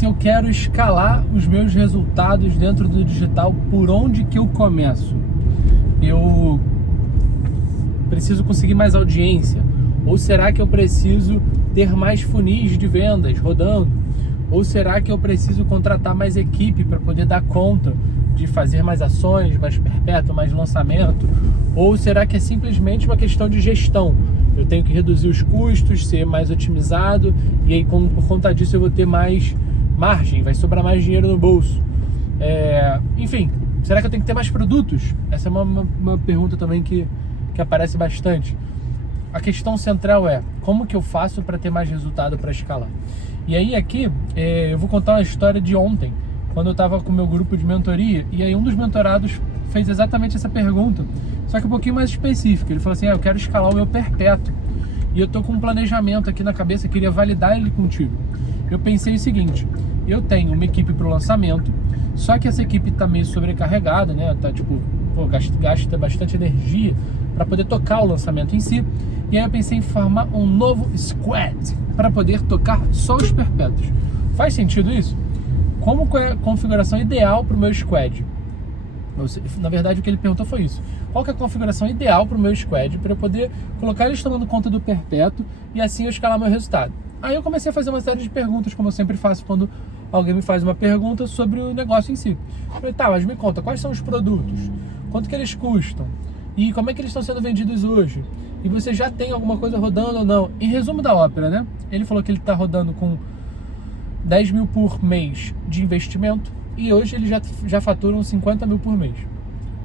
se eu quero escalar os meus resultados dentro do digital, por onde que eu começo? Eu preciso conseguir mais audiência? Ou será que eu preciso ter mais funis de vendas rodando? Ou será que eu preciso contratar mais equipe para poder dar conta de fazer mais ações, mais perpétuo, mais lançamento? Ou será que é simplesmente uma questão de gestão? Eu tenho que reduzir os custos, ser mais otimizado, e aí por conta disso eu vou ter mais margem, vai sobrar mais dinheiro no bolso. Enfim, será que eu tenho que ter mais produtos? Essa é uma pergunta também que aparece bastante. A questão central é, como que eu faço para ter mais resultado para escalar? E aí aqui, eu vou contar uma história de ontem, quando eu estava com o meu grupo de mentoria, e aí um dos mentorados fez exatamente essa pergunta, só que um pouquinho mais específico. Ele falou assim, eu quero escalar o meu perpétuo, e eu tô com um planejamento aqui na cabeça, queria validar ele contigo. Eu pensei o seguinte, eu tenho uma equipe para o lançamento, só que essa equipe tá meio sobrecarregada, né? Tá gasta bastante energia para poder tocar o lançamento em si. E aí eu pensei em formar um novo squad para poder tocar só os perpétuos. Faz sentido isso? Como é a configuração ideal para o meu squad? Na verdade, o que ele perguntou foi isso. Qual que é a configuração ideal para o meu squad para eu poder colocar eles tomando conta do perpétuo e assim eu escalar meu resultado? Aí eu comecei a fazer uma série de perguntas, como eu sempre faço quando alguém me faz uma pergunta sobre o negócio em si. Eu falei, tá, mas me conta, quais são os produtos? Quanto que eles custam? E como é que eles estão sendo vendidos hoje? E você já tem alguma coisa rodando ou não? Em resumo da ópera, né? Ele falou que ele está rodando com 10 mil por mês de investimento e hoje ele já fatura uns 50 mil por mês.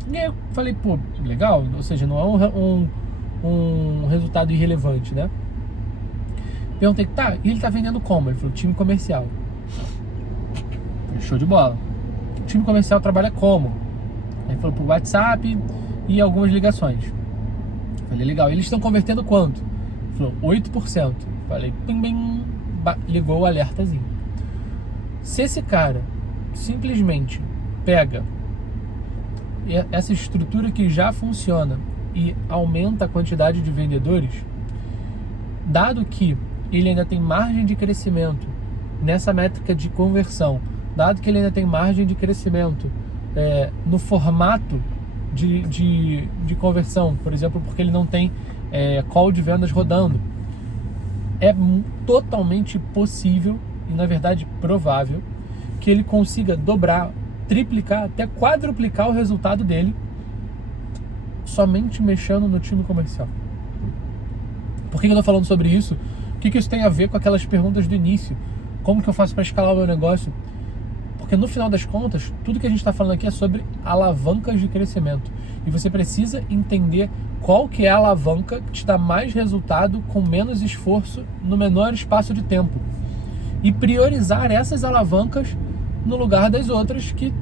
E aí eu falei, pô, legal, ou seja, não é um resultado irrelevante, né? Perguntei, tá, e ele tá vendendo como? Ele falou, time comercial. Show de bola. O time comercial trabalha como? Ele falou, por WhatsApp e algumas ligações. Falei, legal, eles estão convertendo quanto? Ele falou, 8%. Falei, pim, bim, ligou o alertazinho. Se esse cara simplesmente pega essa estrutura que já funciona e aumenta a quantidade de vendedores, dado que ele ainda tem margem de crescimento nessa métrica de conversão, dado que ele ainda tem margem de crescimento no formato de conversão, por exemplo, porque ele não tem call de vendas rodando, é totalmente possível e, na verdade, provável que ele consiga dobrar, triplicar, até quadruplicar o resultado dele somente mexendo no time comercial. Por que eu estou falando sobre isso? O que isso tem a ver com aquelas perguntas do início? Como que eu faço para escalar o meu negócio? Porque no final das contas, tudo que a gente está falando aqui é sobre alavancas de crescimento. E você precisa entender qual que é a alavanca que te dá mais resultado com menos esforço no menor espaço de tempo. E priorizar essas alavancas no lugar das outras que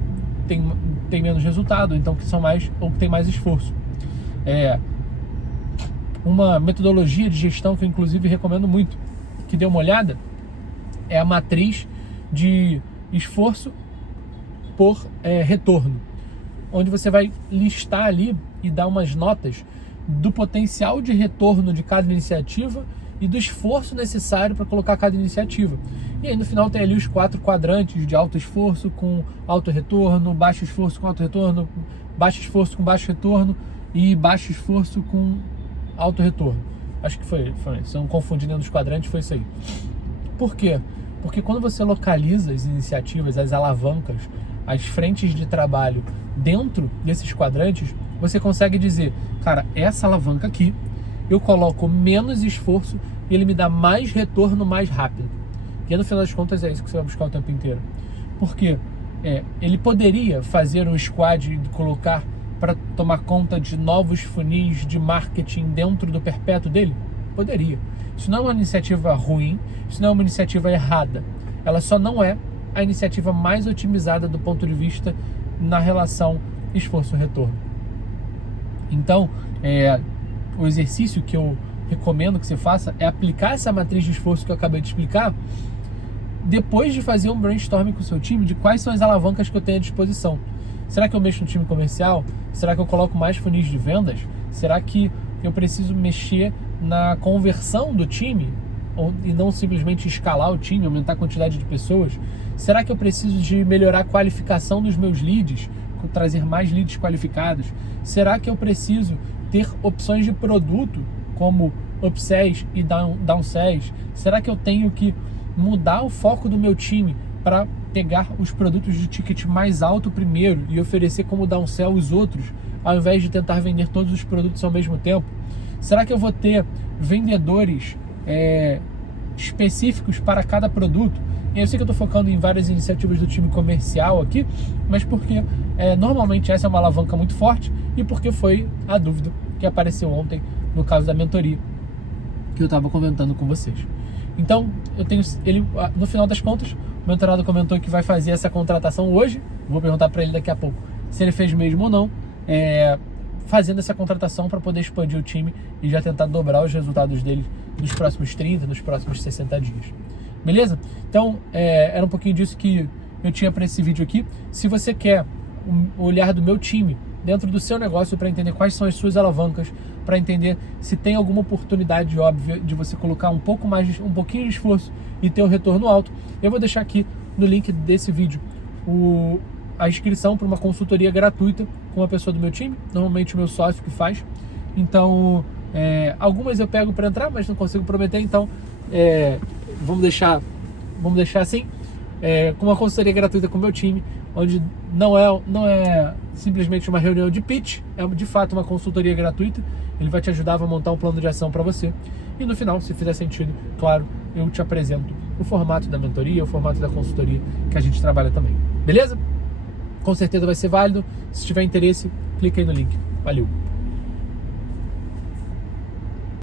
tem menos resultado, então que são mais ou que tem mais esforço. Uma metodologia de gestão que eu inclusive recomendo muito, que dê uma olhada, é a matriz de esforço por retorno, onde você vai listar ali e dar umas notas do potencial de retorno de cada iniciativa e do esforço necessário para colocar cada iniciativa. E aí no final tem ali os 4 quadrantes de alto esforço com alto retorno, baixo esforço com alto retorno, baixo esforço com baixo retorno e baixo esforço com alto retorno. Acho que foi se eu não confundir dentro dos quadrantes, foi isso aí. Por quê? Porque quando você localiza as iniciativas, as alavancas, as frentes de trabalho dentro desses quadrantes, você consegue dizer, cara, essa alavanca aqui, eu coloco menos esforço e ele me dá mais retorno mais rápido. E no final das contas é isso que você vai buscar o tempo inteiro. Porque ele poderia fazer um squad e colocar para tomar conta de novos funis de marketing dentro do perpétuo dele? Poderia. Isso não é uma iniciativa ruim, isso não é uma iniciativa errada. Ela só não é a iniciativa mais otimizada do ponto de vista na relação esforço-retorno. Então, o exercício que eu recomendo que você faça é aplicar essa matriz de esforço que eu acabei de explicar depois de fazer um brainstorming com o seu time de quais são as alavancas que eu tenho à disposição. Será que eu mexo no time comercial? Será que eu coloco mais funis de vendas? Será que eu preciso mexer na conversão do time e não simplesmente escalar o time, aumentar a quantidade de pessoas? Será que eu preciso de melhorar a qualificação dos meus leads, trazer mais leads qualificados? Será que eu preciso ter opções de produto como upsells e downsells? Será que eu tenho que mudar o foco do meu time para pegar os produtos de ticket mais alto primeiro e oferecer como downsell os outros, ao invés de tentar vender todos os produtos ao mesmo tempo? Será que eu vou ter vendedores específicos para cada produto? E eu sei que eu estou focando em várias iniciativas do time comercial aqui, mas porque normalmente essa é uma alavanca muito forte e porque foi a dúvida que apareceu ontem no caso da mentoria que eu estava comentando com vocês. Então, no final das contas, o mentorado comentou que vai fazer essa contratação hoje. Vou perguntar para ele daqui a pouco se ele fez mesmo ou não, fazendo essa contratação para poder expandir o time e já tentar dobrar os resultados dele nos próximos 30, nos próximos 60 dias. Beleza? Então, era um pouquinho disso que eu tinha para esse vídeo aqui. Se você quer o olhar do meu time dentro do seu negócio para entender quais são as suas alavancas, para entender se tem alguma oportunidade óbvia de você colocar um pouquinho de esforço e ter um retorno alto, eu vou deixar aqui no link desse vídeo a inscrição para uma consultoria gratuita com uma pessoa do meu time, normalmente o meu sócio que faz. Então, algumas eu pego para entrar, mas não consigo prometer, então vamos deixar assim, com uma consultoria gratuita com o meu time, onde não é simplesmente uma reunião de pitch, é de fato uma consultoria gratuita. Ele vai te ajudar a montar um plano de ação para você. E no final, se fizer sentido, claro, eu te apresento o formato da mentoria, o formato da consultoria que a gente trabalha também. Beleza? Com certeza vai ser válido. Se tiver interesse, clica aí no link. Valeu!